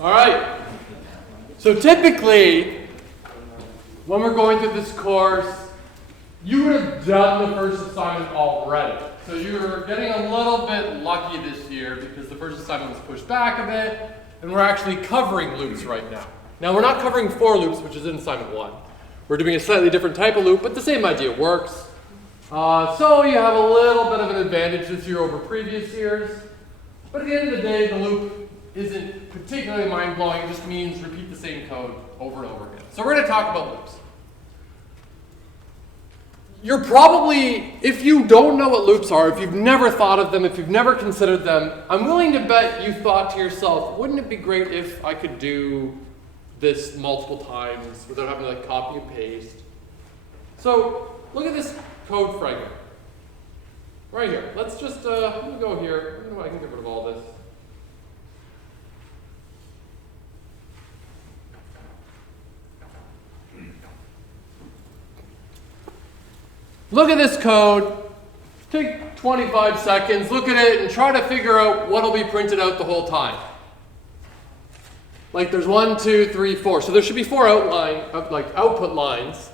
All right. So typically, when we're going through this course, you would have done the first assignment already. So you're getting a little bit lucky this year because the first assignment was pushed back a bit, and we're actually covering loops right now. Now we're not covering for loops, which is in assignment 1. We're doing a slightly different type of loop, but the same idea works. So you have a little bit of an advantage this year over previous years. But at the end of the day, the loop isn't particularly mind-blowing. It just means repeat the same code over and over again. So we're going to talk about loops. You're probably, if you don't know what loops are, if you've never thought of them, if you've never considered them, I'm willing to bet you thought to yourself, wouldn't it be great if I could do this multiple times without having to copy and paste? So look at this code fragment right here. Let's just, let me go here. I can get rid of all this. Look at this code. Take 25 seconds, look at it, and try to figure out what will be printed out the whole time. Like there's 1, 2, 3, 4. So there should be 4 output lines.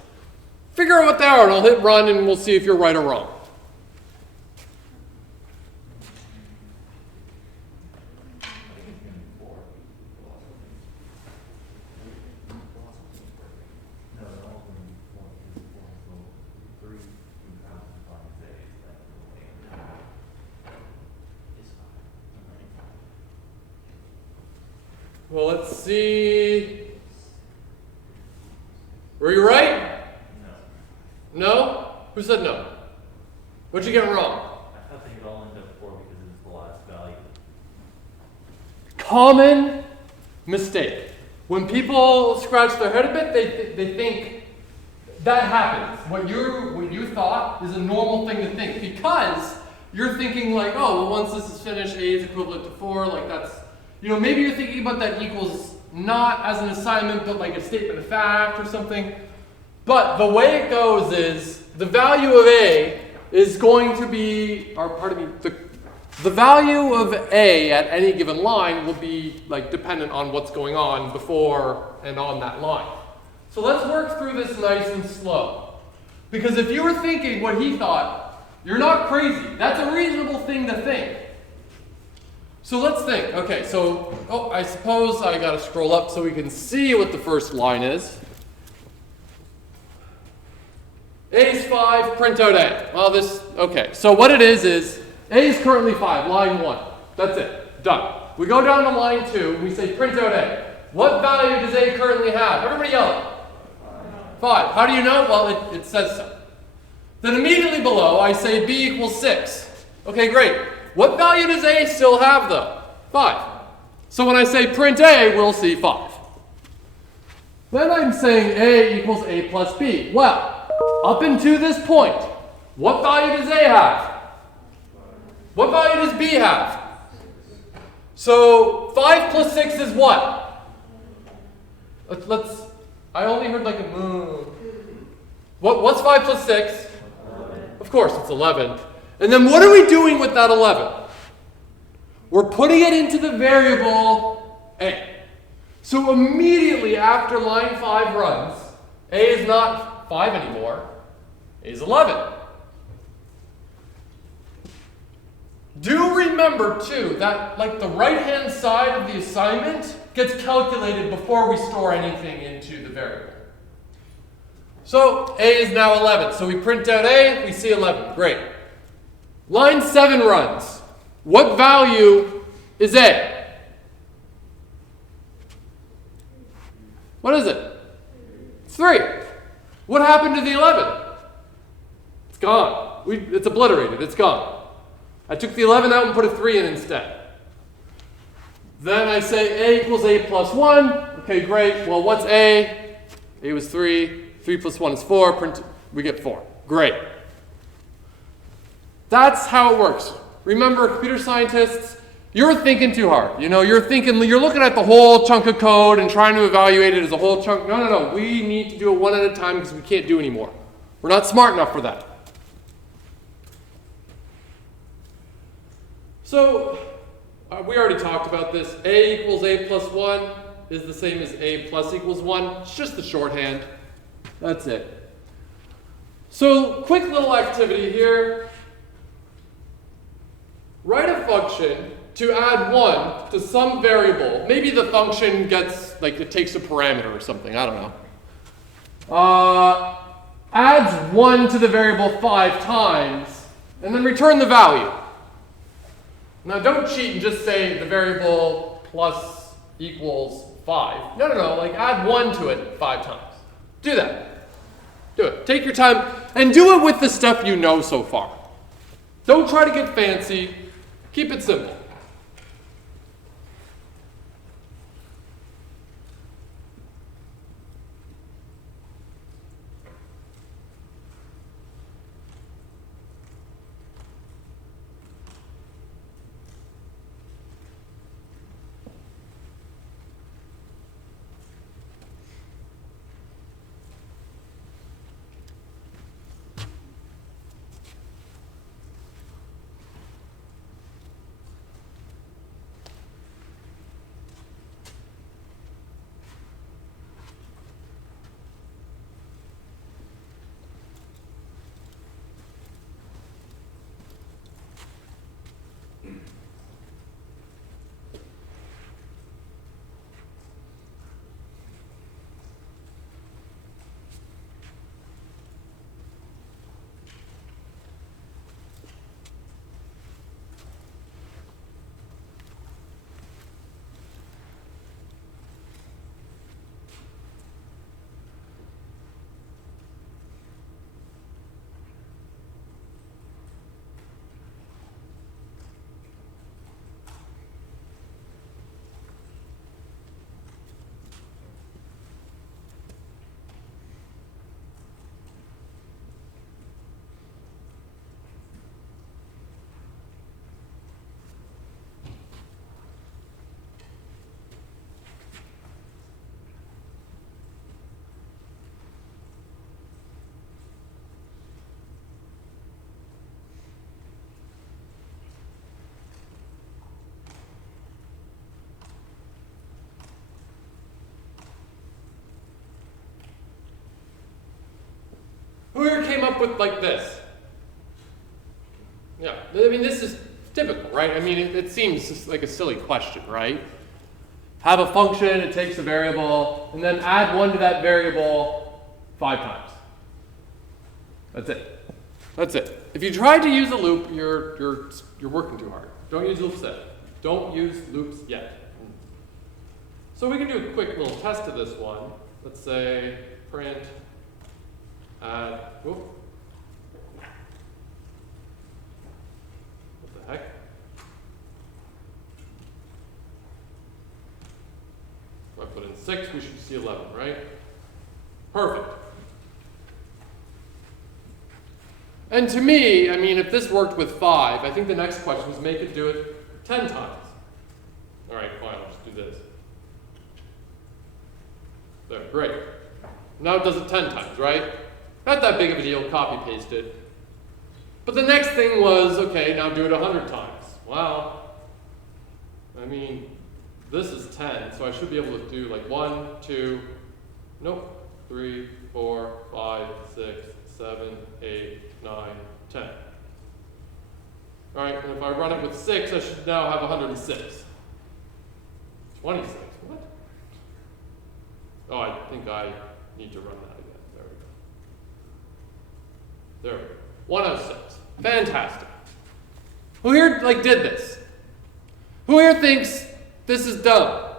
Figure out what they are, and I'll hit run, and we'll see if you're right or wrong. Well, let's see. Were you right? No. No? Who said no? What'd you get wrong? I thought they all ended up 4 because it was the last value. Common mistake. When people scratch their head a bit, they think that happens. What you thought is a normal thing to think because you're thinking like, oh, well, once this is finished, A is equivalent to 4. Like that's, maybe you're thinking about that equals not as an assignment, but like a statement of fact or something. But the way it goes is the value of A is going to be, the value of A at any given line will be dependent on what's going on before and on that line. So let's work through this nice and slow. Because if you were thinking what he thought, you're not crazy. That's a reasonable thing to think. So let's think. Okay, so, I suppose I got to scroll up so we can see what the first line is. A is 5, print out A. Well, okay. So what it is A is currently 5, line 1. That's it. Done. We go down to line 2, and we say print out A. What value does A currently have? Everybody yell. 5. How do you know? Well, it says so. Then immediately below, I say B equals 6. Okay, great. What value does A still have, though? 5. So when I say print A, we'll see 5. Then I'm saying A equals A plus B. Well, up until this point, what value does A have? What value does B have? So 5 plus 6 is what? I only heard like a moo. What's 5 plus 6? 11. Of course, it's 11. And then what are we doing with that 11? We're putting it into the variable A. So immediately after line 5 runs, A is not 5 anymore, A is 11. Do remember too that the right-hand side of the assignment gets calculated before we store anything into the variable. So A is now 11. So we print out A, we see 11. Great. Line 7 runs. What value is A? What is it? It's 3. What happened to the 11? It's gone. It's obliterated. It's gone. I took the 11 out and put a 3 in instead. Then I say A equals A plus 1. Okay, great. Well, what's A? A was 3. 3 plus 1 is 4. We get 4. Great. That's how it works. Remember, computer scientists, you're thinking too hard. You're looking at the whole chunk of code and trying to evaluate it as a whole chunk. No. We need to do it one at a time because we can't do anymore. We're not smart enough for that. So We already talked about this. A equals a plus 1 is the same as a plus equals 1. It's just the shorthand. That's it. So, quick little activity here. Write a function to add 1 to some variable. Maybe the function gets, like, it takes a parameter or something. I don't know. Adds 1 to the variable 5 times, and then return the value. Now don't cheat and just say the variable plus equals 5. No, like add 1 to it 5 times. Do that. Do it. Take your time and do it with the stuff you know so far. Don't try to get fancy. Keep it simple. Who here came up with like this? Yeah, I mean, this is typical, right? I mean, it seems just like a silly question, right? Have a function, it takes a variable, and then add 1 to that variable 5 times. That's it. That's it. If you try to use a loop, you're working too hard. Don't use loops yet. Don't use loops yet. So we can do a quick little test of this one. Let's say print add, whoop. What the heck? If I put in 6, we should see 11, right? Perfect. And to me, I mean, if this worked with 5, I think the next question was make it do it 10 times. All right, fine, I'll just do this. There, great. Now it does it 10 times, right? Not that big of a deal, copy paste it. But the next thing was, okay, now do it 100 times. Wow. I mean, this is 10, so I should be able to do like 1, 2, nope, 3, 4, 5, 6, 7, 8, 9, 10. All right, and if I run it with 6, I should now have 106. 26, what? Oh, I think I need to run that again. There we go. There we go. 106. Fantastic. Who here did this? Who here thinks this is dumb?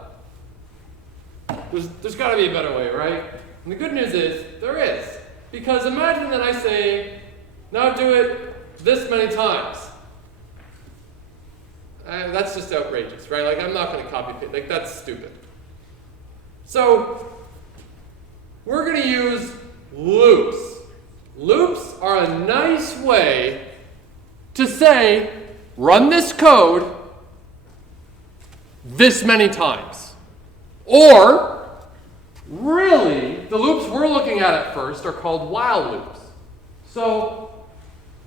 There's got to be a better way, right? And the good news is there is. Because imagine that I say, now do it this many times. That's just outrageous, right? Like, I'm not going to copy paste. Like, that's stupid. So, we're going to use loops. Loops are a nice way to say, run this code this many times. Or, really, the loops we're looking at first are called while loops. So,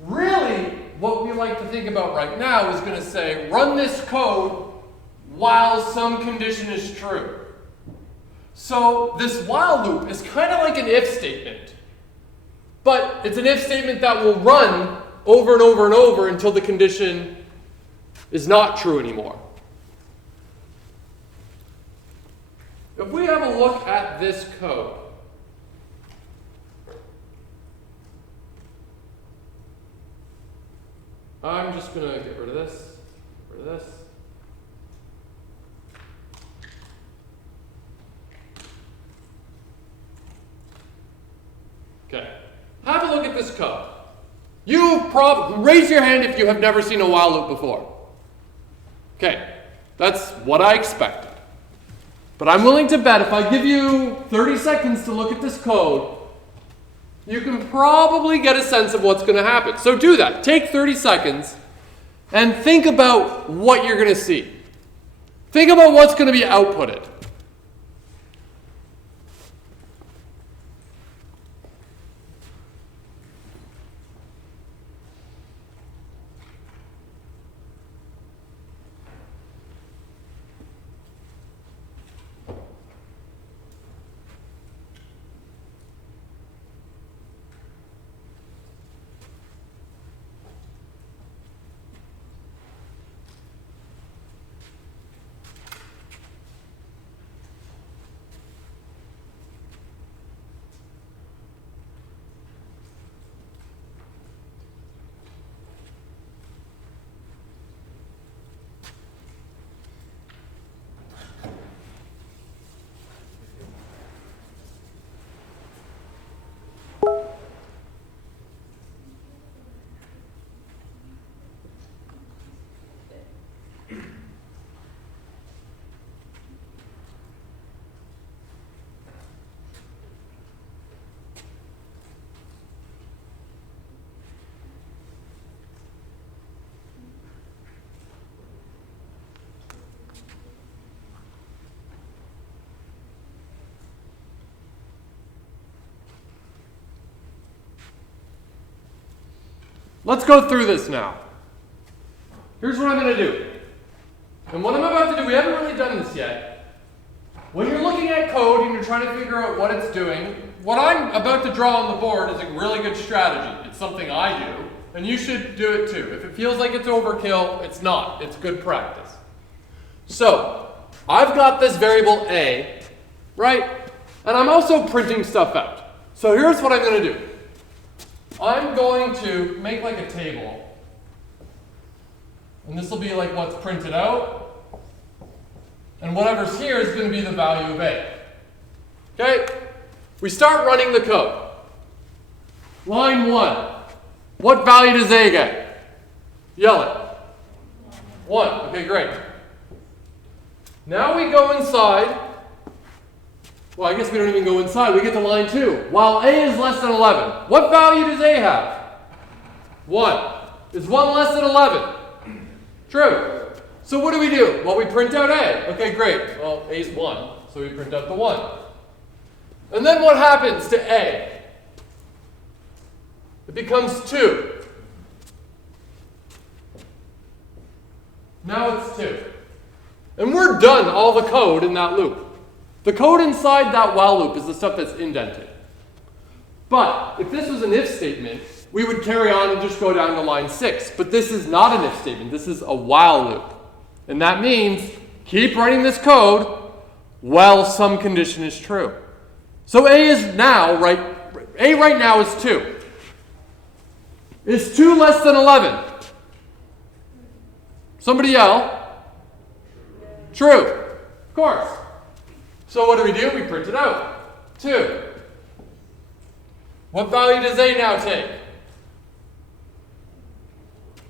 really, what we like to think about right now is going to say, run this code while some condition is true. So this while loop is kind of like an if statement. But it's an if statement that will run over and over and over until the condition is not true anymore. If we have a look at this code, I'm just going to get rid of this, get rid of this. Okay. Have a look at this code. Raise your hand if you have never seen a while loop before. Okay, that's what I expected. But I'm willing to bet if I give you 30 seconds to look at this code, you can probably get a sense of what's going to happen. So do that. Take 30 seconds and think about what you're going to see. Think about what's going to be outputted. Let's go through this now. Here's what I'm going to do. And what I'm about to do, we haven't really done this yet. When you're looking at code and you're trying to figure out what it's doing, what I'm about to draw on the board is a really good strategy. It's something I do, and you should do it too. If it feels like it's overkill, it's not. It's good practice. So, I've got this variable a, right? And I'm also printing stuff out. So here's what I'm going to do. I'm going to make like a table. And this will be like what's printed out. And whatever's here is going to be the value of a. Okay? We start running the code. Line 1. What value does a get? Yell it. 1. Okay, great. Now we go inside. Well, I guess we don't even go inside. We get to line 2. While a is less than 11. What value does a have? 1. Is 1 less than 11? True. So what do? Well, we print out a. Okay, great. Well, a is 1, so we print out the 1. And then what happens to a? It becomes 2. Now it's 2. And we're done all the code in that loop. The code inside that while loop is the stuff that's indented. But if this was an if statement, we would carry on and just go down to line 6. But this is not an if statement. This is a while loop. And that means keep running this code while some condition is true. So a is now, a right now is 2. Is 2 less than 11? Somebody yell. True. Of course. So what do? We print it out. 2. What value does a now take?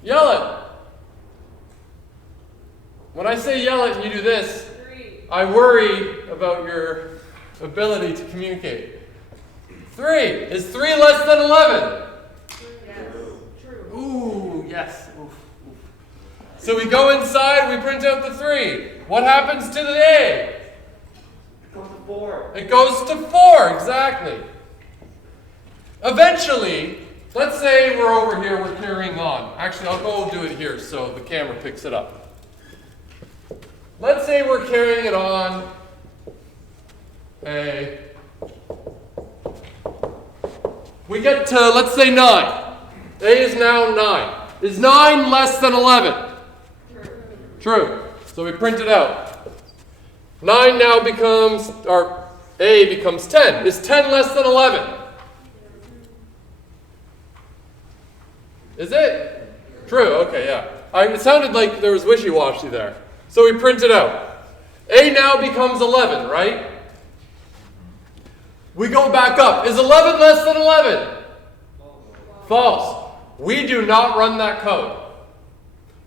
Yell it. When I say yell it and you do this, 3. I worry about your ability to communicate. 3. Is 3 less than 11? Yes. True. Ooh, yes. Oof, oof. So we go inside, we print out the 3. What happens to the a? It goes to 4. It goes to 4, exactly. Eventually, let's say we're over here, we're carrying on. Actually, I'll go do it here so the camera picks it up. let's say we're carrying it on A. We get to, let's say 9. A is now 9. Is 9 less than 11? True. So we print it out. 9 now becomes, or A becomes 10. Is 10 less than 11? Is it? True, okay, yeah. It sounded like there was wishy-washy there. So we print it out. A now becomes 11, right? We go back up. Is 11 less than 11? False. We do not run that code.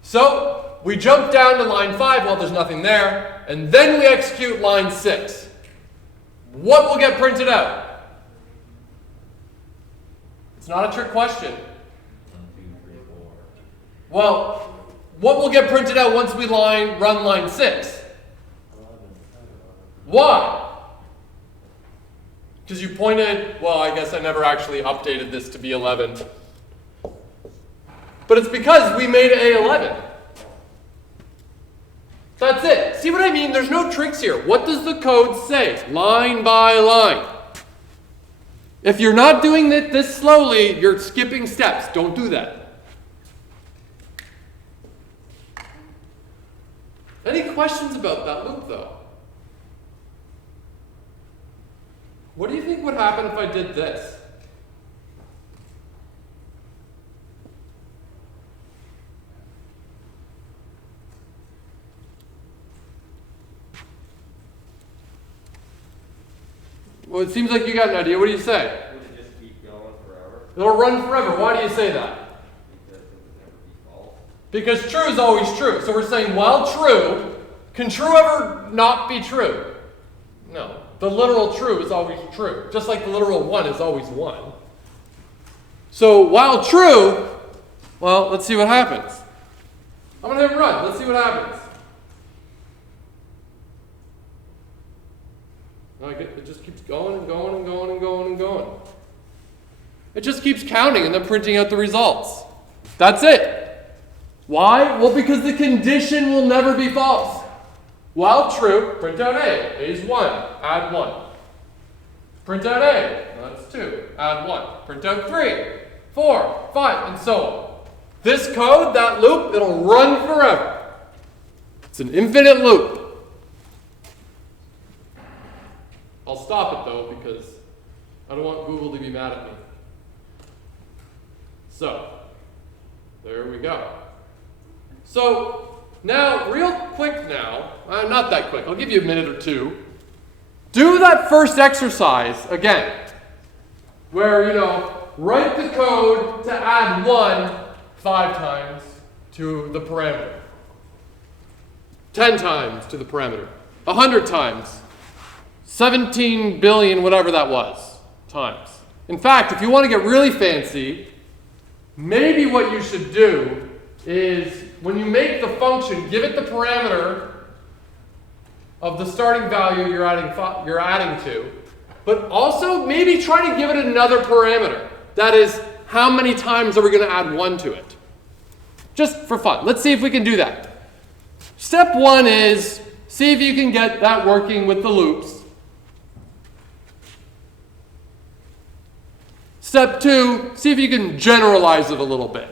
So we jump down to line 5 while there's nothing there, and then we execute line 6. What will get printed out? It's not a trick question. Well, what will get printed out once we run line 6? Why? Because you pointed, well, I guess I never actually updated this to be 11. But it's because we made A11. That's it. See what I mean? There's no tricks here. What does the code say? Line by line. If you're not doing this slowly, you're skipping steps. Don't do that. Any questions about that loop, though? What do you think would happen if I did this? Well, it seems like you got an idea. What do you say? Would it just keep going forever? It'll run forever. Why do you say that? Because it would never be false. Because true is always true. So we're saying while true, can true ever not be true? No. The literal true is always true. Just like the literal 1 is always 1. So while true, well, let's see what happens. I'm going to hit run. Let's see what happens. It just keeps going and going and going and going and going. It just keeps counting and then printing out the results. That's it. Why? Well, because the condition will never be false. While true, print out A. A is 1. Add 1. Print out A. That's 2. Add 1. Print out 3, 4, 5, and so on. This code, that loop, it'll run forever. It's an infinite loop. I'll stop it though because I don't want Google to be mad at me. So, there we go. So, now, real quick now, not that quick, I'll give you a minute or two. Do that first exercise again, where, write the code to add 1 5 times to the parameter, 10 times to the parameter, 100 times, 17 billion, whatever that was, times. In fact, if you want to get really fancy, maybe what you should do is when you make the function, give it the parameter of the starting value you're adding to, but also maybe try to give it another parameter. That is, how many times are we going to add 1 to it? Just for fun. Let's see if we can do that. Step 1 is see if you can get that working with the loops. Step 2, see if you can generalize it a little bit.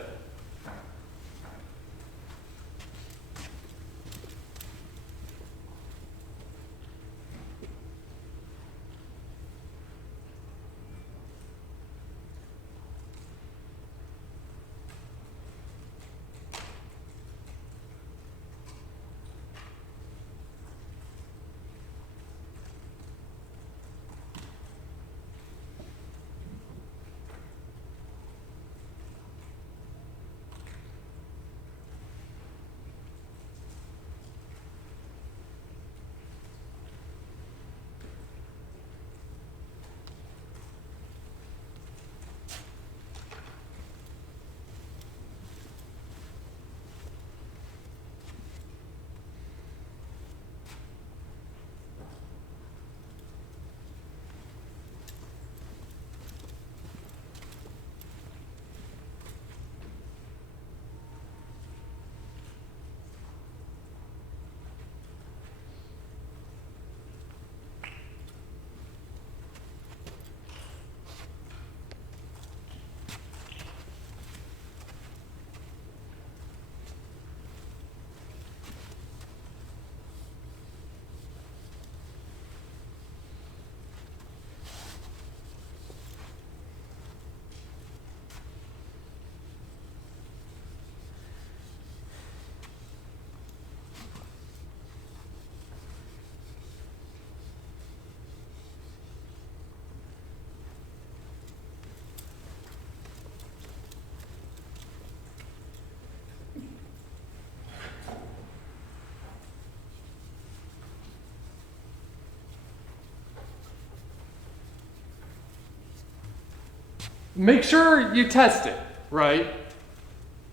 make sure you test it, right?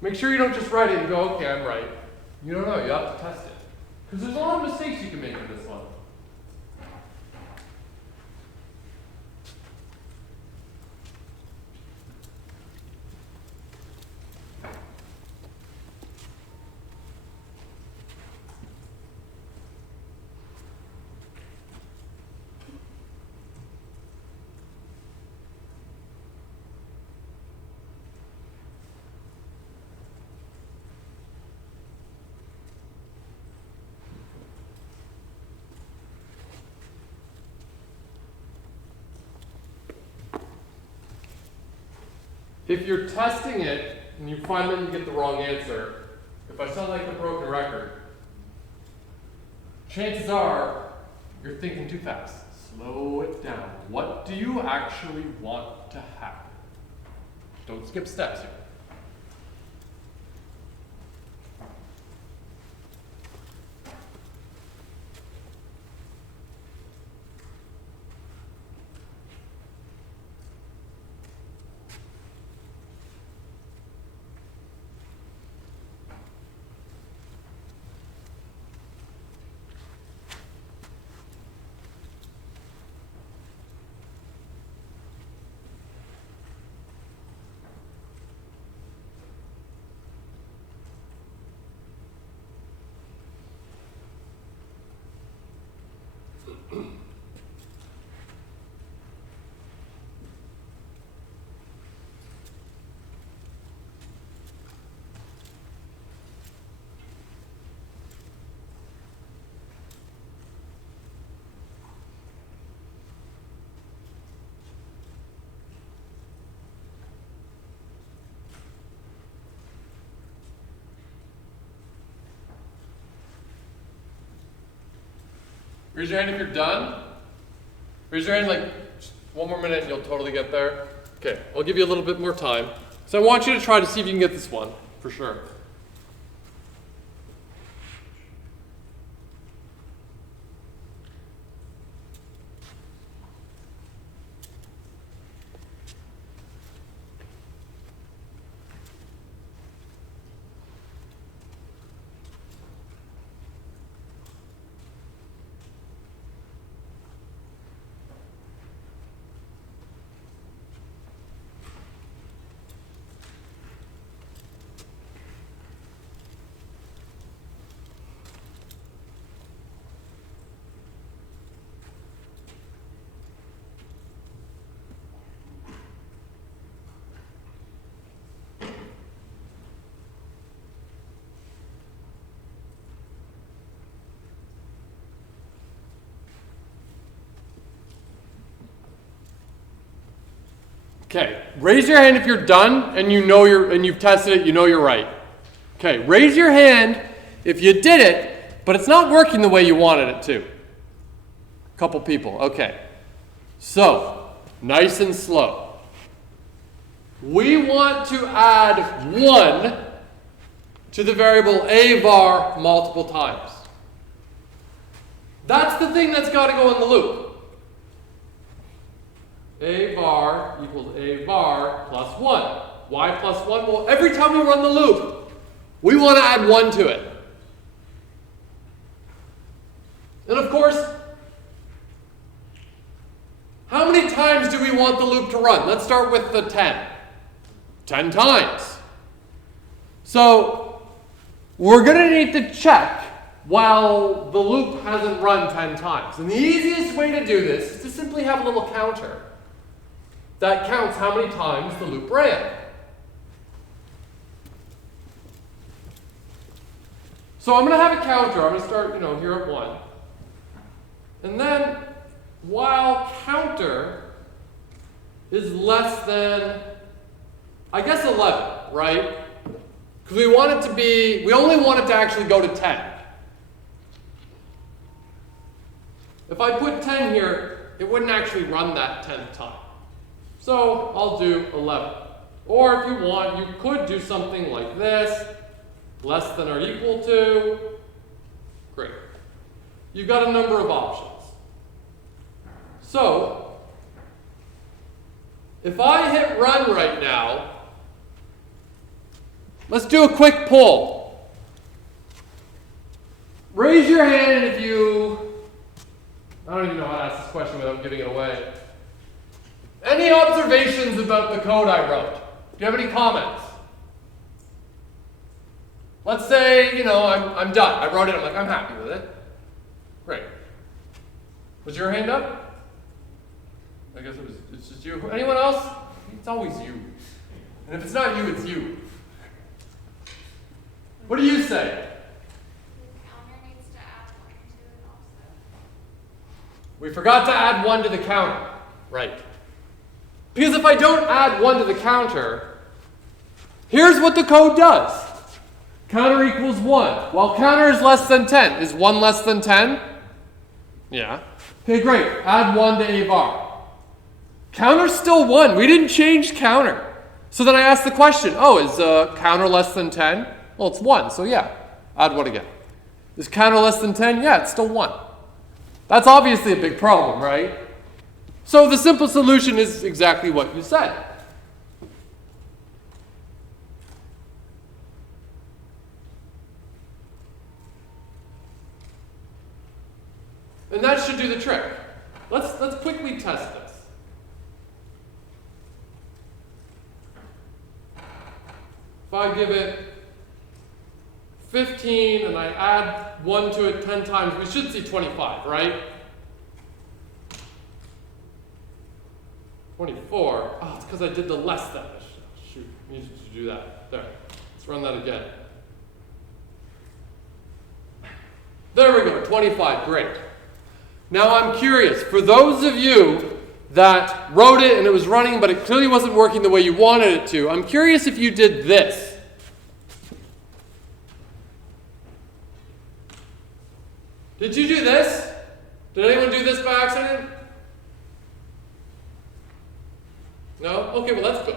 Make sure you don't just write it and go, okay, I'm right. You don't know, you have to test it. Because there's a lot of mistakes you can make in this one. If you're testing it and you find that you get the wrong answer, if I sound like a broken record, chances are you're thinking too fast. Slow it down. What do you actually want to happen? Don't skip steps here. Raise your hand if you're done. Raise your hand like just one more minute and you'll totally get there. Okay, I'll give you a little bit more time. So I want you to try to see if you can get this one, for sure. Okay, raise your hand if you're done and you've tested it, you know you're right. Okay, raise your hand if you did it, but it's not working the way you wanted it to. Couple people, okay. So, nice and slow. We want to add 1 to the variable a var multiple times. That's the thing that's got to go in the loop. A var equals a var plus 1. Why plus 1? Well, every time we run the loop, we want to add 1 to it. And of course, how many times do we want the loop to run? Let's start with the 10. 10 times. So we're going to need to check while the loop hasn't run 10 times. And the easiest way to do this is to simply have a little counter that counts how many times the loop ran. So I'm going to have a counter. I'm going to start, here at 1. And then, while counter is less than, I guess 11, right? Because we only want it to actually go to 10. If I put 10 here, it wouldn't actually run that 10th time. So I'll do 11. Or if you want, you could do something like this, less than or equal to. Great. You've got a number of options. So if I hit run right now, let's do a quick poll. Raise your hand if you, I don't even know how to ask this question without giving it away. Any observations about the code I wrote? Do you have any comments? Let's say, I'm done. I wrote it, I'm like, I'm happy with it. Great. Was your hand up? I guess it's just you. Anyone else? It's always you. And if it's not you, it's you. What do you say? We forgot to add 1 to the counter. Right. Because if I don't add 1 to the counter, here's what the code does. Counter equals 1. Well, counter is less than 10. Is 1 less than 10? Yeah. Okay, great. Add 1 to avar. Counter's still 1. We didn't change counter. So then I asked the question, is counter less than 10? Well, it's 1, so yeah. Add 1 again. Is counter less than 10? Yeah, it's still 1. That's obviously a big problem, right? So the simple solution is exactly what you said. And that should do the trick. Let's quickly test this. If I give it 15 and I add 1 to it 10 times, we should see 25, right? 24. Oh, it's because I did the less than. Shoot, I need to do that. There. Let's run that again. There we go, 25, great. Now I'm curious, for those of you that wrote it and it was running, but it clearly wasn't working the way you wanted it to, I'm curious if you did this. Did you do this? Did anyone do this by accident? No? Okay, well that's good.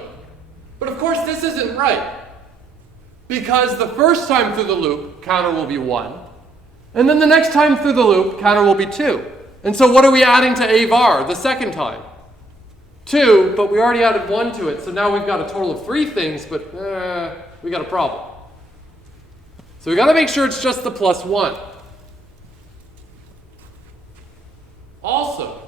But of course this isn't right. Because the first time through the loop, counter will be 1. And then the next time through the loop, counter will be 2. And so what are we adding to avar the second time? 2, but we already added 1 to it. So now we've got a total of 3 things, but we got a problem. So we got to make sure it's just the plus 1. Also,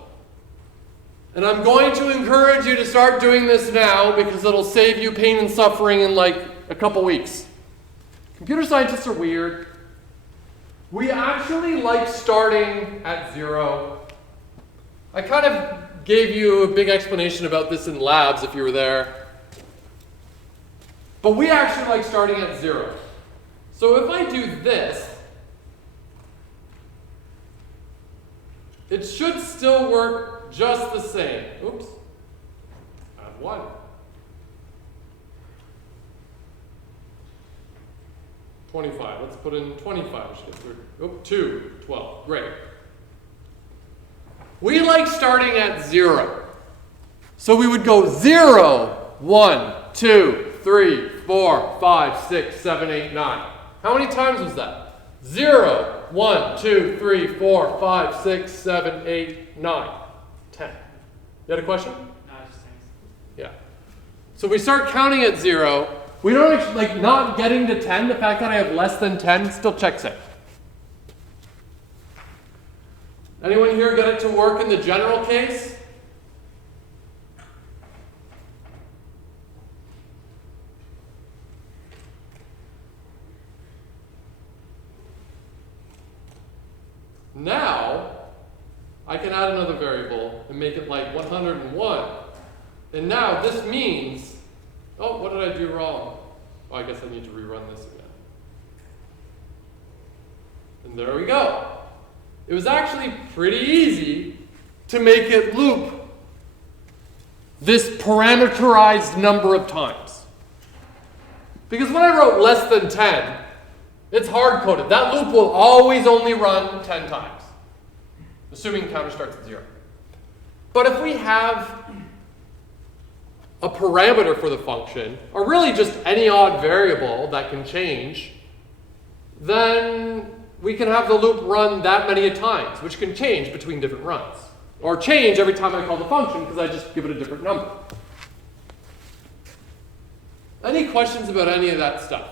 and I'm going to encourage you to start doing this now because it'll save you pain and suffering in like a couple weeks. Computer scientists are weird. We actually like starting at 0. I kind of gave you a big explanation about this in labs if you were there. But we actually like starting at 0. So if I do this, it should still work just the same. Oops. Add 1. $25. Let's put in 25. We should get through. Oh, 2. 12. Great. We like starting at 0. So we would go 0, 1, 2, 3, 4, 5, 6, 7, 8, 9. How many times was that? 0, 1, 2, 3, 4, 5, 6, 7, 8, 9, 10. You had a question? No, just thanks. Yeah. So we start counting at 0. We don't actually, like not getting to 10, the fact that I have less than 10 still checks it. Anyone here get it to work in the general case? Now, I can add another variable and make it like 101. And now this means, oh, what did I do wrong? Oh, I guess I need to rerun this again. And there we go. It was actually pretty easy to make it loop this parameterized number of times. Because when I wrote less than 10, it's hard-coded. That loop will always only run 10 times, assuming counter starts at 0. But if we have a parameter for the function, or really just any odd variable that can change, then we can have the loop run that many times, which can change between different runs. Or change every time I call the function because I just give it a different number. Any questions about any of that stuff?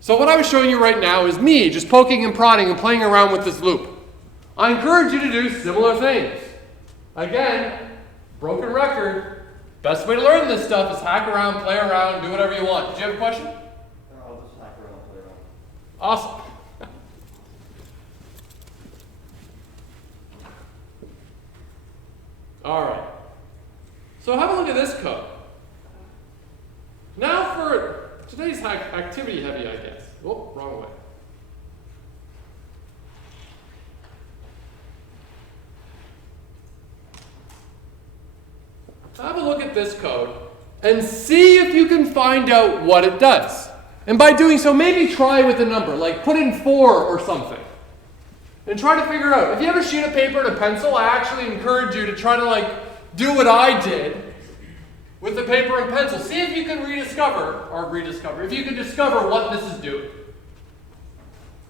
So what I was showing you right now is me just poking and prodding and playing around with this loop. I encourage you to do similar things. Again, broken record, best way to learn this stuff is hack around, play around, do whatever you want. Did you have a question? I'll just hack around, play around. Awesome. All right. So have a look at this code. Now for today's activity heavy, I guess. Oh, wrong way. Have a look at this code and see if you can find out what it does. And by doing so, maybe try with a number, like put in 4 or something. And try to figure out. If you have a sheet of paper and a pencil, I actually encourage you to try to do what I did with the paper and pencil. See if you can if you can discover what this is doing.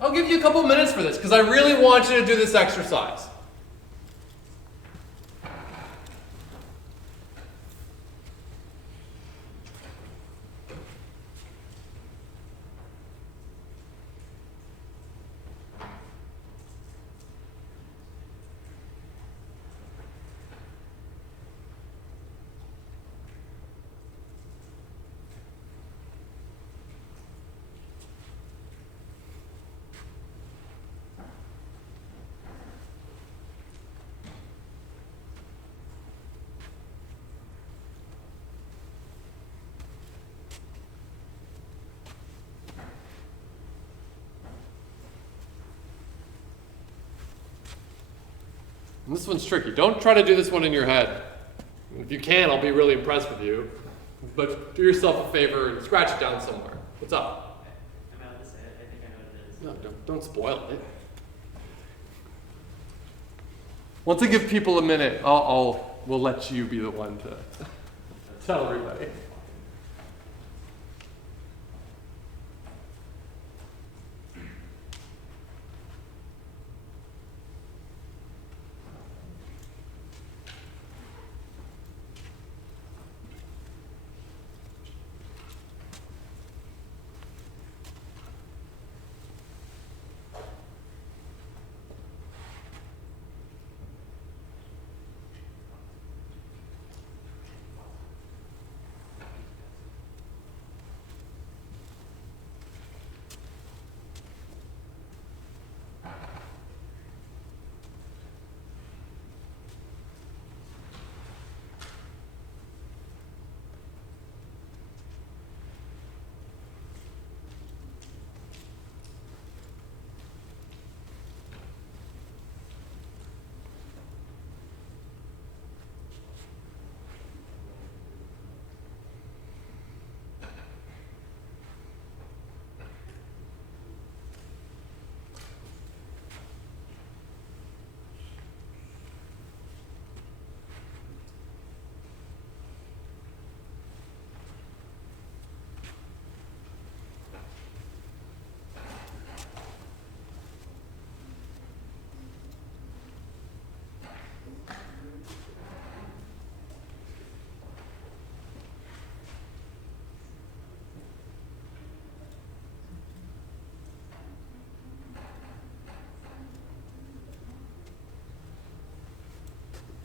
I'll give you a couple minutes for this because I really want you to do this exercise. And this one's tricky. Don't try to do this one in your head. If you can, I'll be really impressed with you. But do yourself a favor and scratch it down somewhere. What's up? I'm out to say it. I think I know what it is. No, don't spoil it. Once I give people a minute, we'll let you be the one to tell everybody.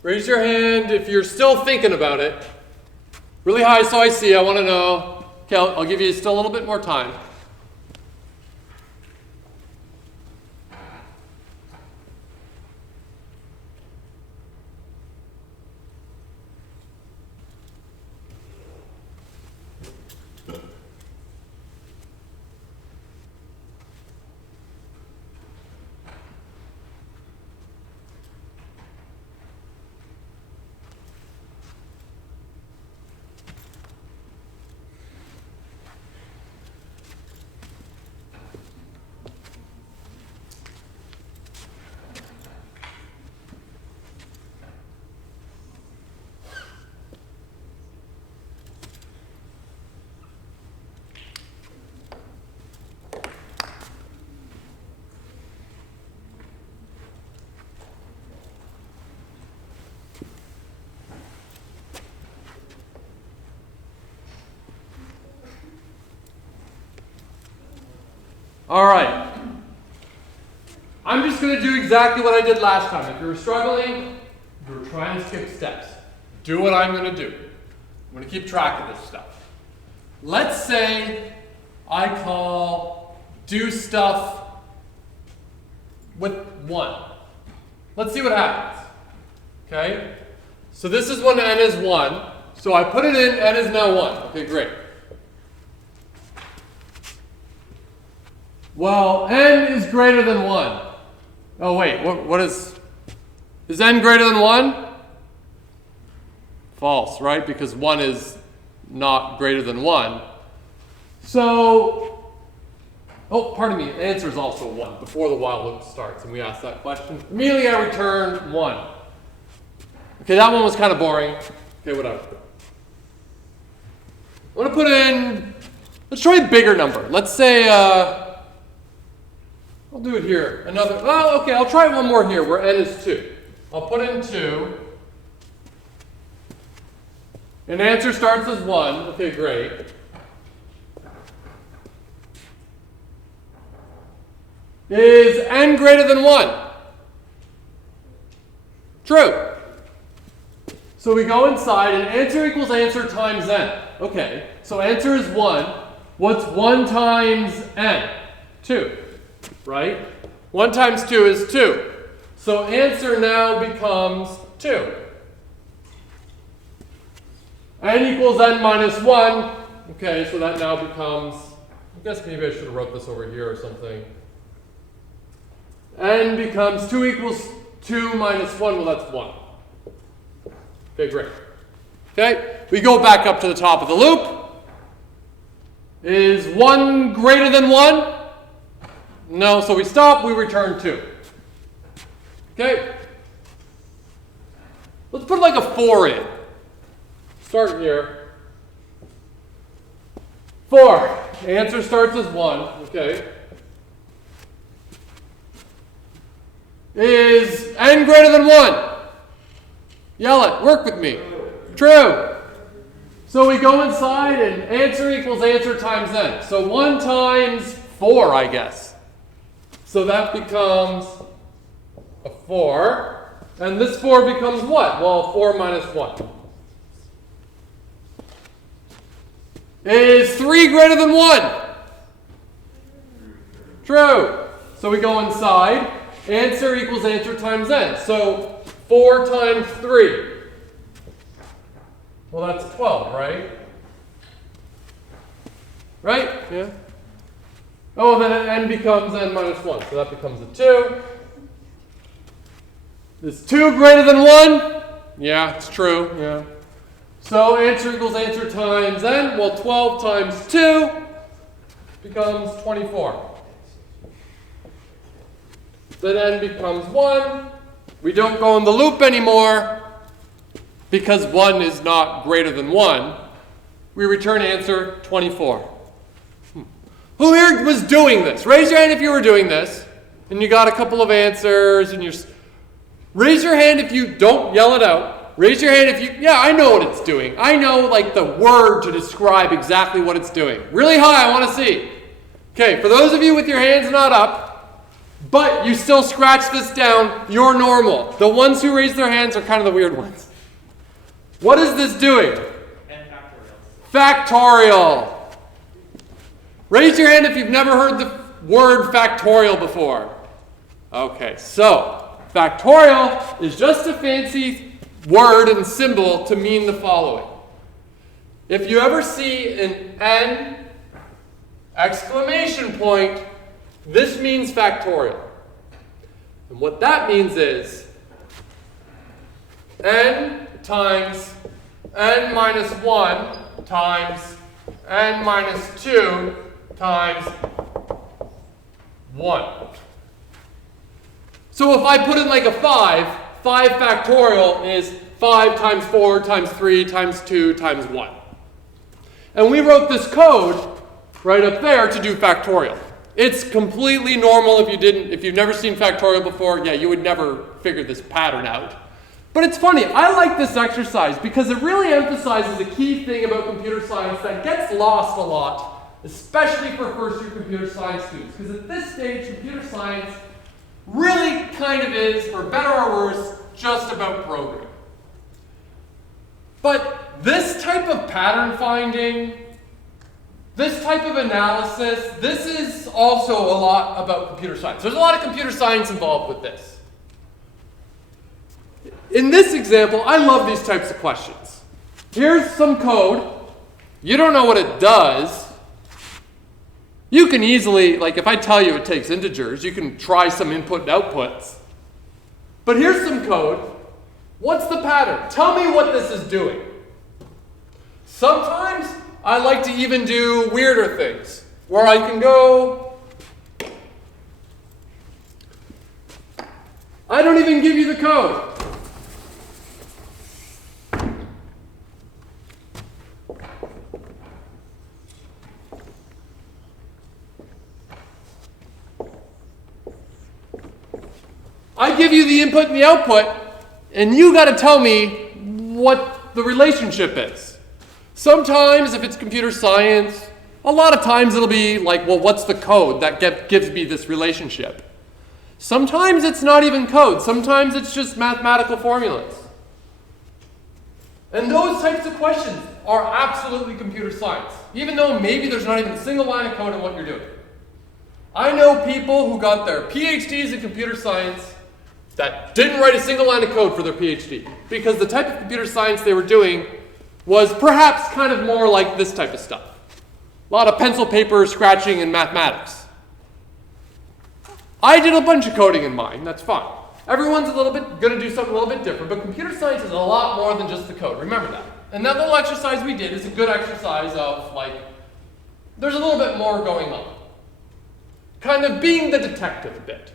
Raise your hand if you're still thinking about it. Really high so I see, I want to know. Okay, I'll give you still a little bit more time. All right. I'm just going to do exactly what I did last time. If you're struggling, you're trying to skip steps. Do what I'm going to do. I'm going to keep track of this stuff. Let's say I call do stuff with 1. Let's see what happens. Okay? So this is when n is 1. So I put it in, n is now 1. Okay, great. Well, n is greater than 1. Oh wait, what is n greater than 1? False, right? Because 1 is not greater than 1. So, oh, pardon me, the answer is also 1 before the while loop starts, and we ask that question. Immediately I return 1. Okay, that one was kind of boring. Okay, whatever. I want to put in, let's try a bigger number. Let's say, I'll do it here. Okay, I'll try one more here where n is 2. I'll put in 2. And answer starts as 1. Okay, great. Is n greater than 1? True. So we go inside and answer equals answer times n. Okay, so answer is 1. What's 1 times n? 2. Right? 1 times 2 is 2. So answer now becomes 2. N equals n minus 1. Okay, so that now becomes, I guess maybe I should have wrote this over here or something. N becomes 2 equals 2 minus 1. Well, that's 1. Okay, great. Okay, we go back up to the top of the loop. Is 1 greater than 1? No, so we stop, we return 2. Okay? Let's put like a 4 in. Start here. 4. The answer starts as 1. Okay. Is n greater than 1? Yell it. Work with me. True. So we go inside and answer equals answer times n. So 1 times 4, I guess. So that becomes a 4. And this 4 becomes what? Well, 4 minus 1. Is 3 greater than 1? True. So we go inside. Answer equals answer times n. So 4 times 3. Well, that's 12, right? Right? Yeah. Oh, then n becomes n minus 1. So that becomes a 2. Is 2 greater than 1? Yeah, it's true. Yeah. So answer equals answer times n. Well, 12 times 2 becomes 24. Then n becomes 1. We don't go in the loop anymore because 1 is not greater than 1. We return answer 24. Who here was doing this? Raise your hand if you were doing this. And you got a couple of answers. And raise your hand if you don't yell it out. Raise your hand if you, yeah, I know what it's doing. I know like the word to describe exactly what it's doing. Really high, I want to see. Okay, for those of you with your hands not up, but you still scratch this down, you're normal. The ones who raise their hands are kind of the weird ones. What is this doing? And factorial. Factorial. Raise your hand if you've never heard the word factorial before. Okay, so factorial is just a fancy word and symbol to mean the following. If you ever see an n exclamation point, this means factorial. And what that means is n times n minus 1 times n minus 2 times 1. So if I put in like a 5 factorial is 5 times 4 times 3 times 2 times 1. And we wrote this code right up there to do factorial. It's completely normal if you've never seen factorial before, yeah, you would never figure this pattern out. But it's funny, I like this exercise because it really emphasizes a key thing about computer science that gets lost a lot especially for first-year computer science students, because at this stage, computer science really kind of is, for better or worse, just about programming. But this type of pattern finding, this type of analysis, this is also a lot about computer science. There's a lot of computer science involved with this. In this example, I love these types of questions. Here's some code. You don't know what it does. You can easily, like if I tell you it takes integers, you can try some input and outputs. But here's some code. What's the pattern? Tell me what this is doing. Sometimes I like to even do weirder things, where I can go, I don't even give you the code. I give you the input and the output, and you got to tell me what the relationship is. Sometimes, if it's computer science, a lot of times it'll be like, well, what's the code that gives me this relationship? Sometimes it's not even code. Sometimes it's just mathematical formulas. And those types of questions are absolutely computer science, even though maybe there's not even a single line of code in what you're doing. I know people who got their PhDs in computer science that didn't write a single line of code for their PhD, because the type of computer science they were doing was perhaps kind of more like this type of stuff. A lot of pencil, paper, scratching, and mathematics. I did a bunch of coding in mine, that's fine. Everyone's going to do something a little bit different, but computer science is a lot more than just the code, remember that. And that little exercise we did is a good exercise of, like, there's a little bit more going on. Kind of being the detective a bit.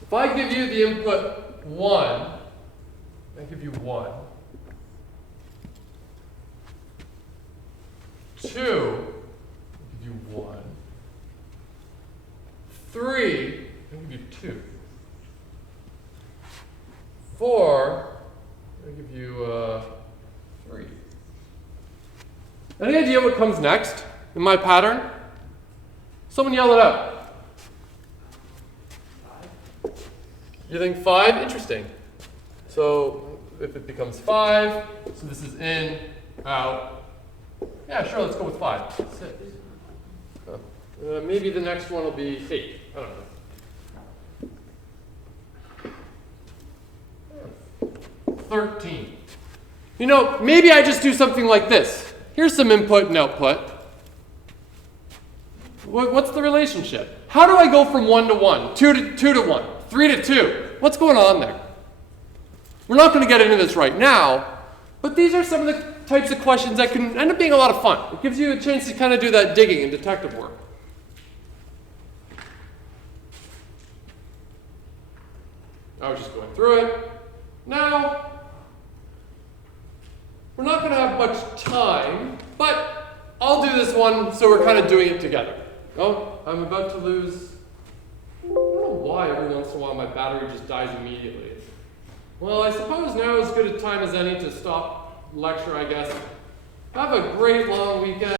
If I give you the input 1, I give you 1. 2, I give you 1. 3, I give you 2. 4, I give you 3. Any idea what comes next in my pattern? Someone yell it out. You think 5? Interesting. So if it becomes 5, so this is in, out. Yeah, sure, let's go with 5. 6. Maybe the next one will be 8. I don't know. 13. You know, maybe I just do something like this. Here's some input and output. What's the relationship? How do I go from 1 to 1, 2 to 1, 3 to 2? What's going on there? We're not going to get into this right now, but these are some of the types of questions that can end up being a lot of fun. It gives you a chance to kind of do that digging and detective work. I was just going through it. Now, we're not going to have much time, but I'll do this one so we're kind of doing it together. Oh, I'm about to lose. I don't know why every once in a while my battery just dies immediately. Well, I suppose now is as good a time as any to stop lecture, I guess. Have a great long weekend.